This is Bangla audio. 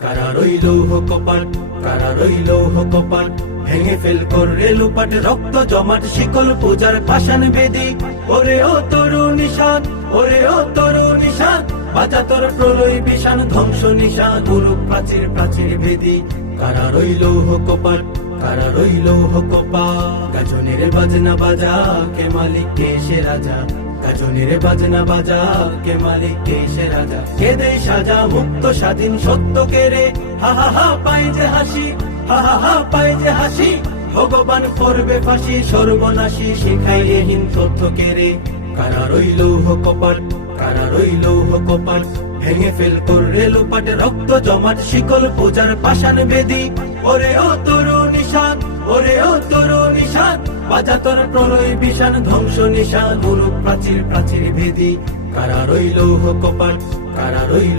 কারা রইল কপাট, কারা রইল কপাট, ভেঙে ফেল করে লুপাট, রক্ত জমাট শিকল পূজার পাষাণ বেদি। ওরে ও তরুণ নিশান, ওরে ও তরুণ নিশান, বাজা তোর প্রলয় বিশান, ধ্বংস নিশান উরুপ প্রাচীর প্রাচীর ভেদি। কারা রইল কপাট, কারা রইল কপাট, গাজনের বাজনা বাজা, কে মালিক কে সে রাজা। গাজনের বাজনা বাজা, কে মালিক কে সে রাজা। কে দেয় সাজা মুক্ত স্বাধীন সত্য কে রে, হা হা হা পায় যে হাসি, হা হা হা পায় যে হাসি। ভগবান করবে ফাঁসি সর্বনাশী, শিখাইয়ে হীন তথ্য কে রে। কারা রইল কপাট, কারা রইল কপাট, ভেঙে ফেল করে লুপাট, রক্ত জমাট শিকল পূজার পাষাণ বেদি। ওরে ও তরুণ নিশান, ওরে ও তরুণ নিশান, বাজা তোর প্রলয় বিশান, ধ্বংস নিশান উরুপ প্রাচীর প্রাচীর ভেদি। কারা রইল কপাট, কারা রইল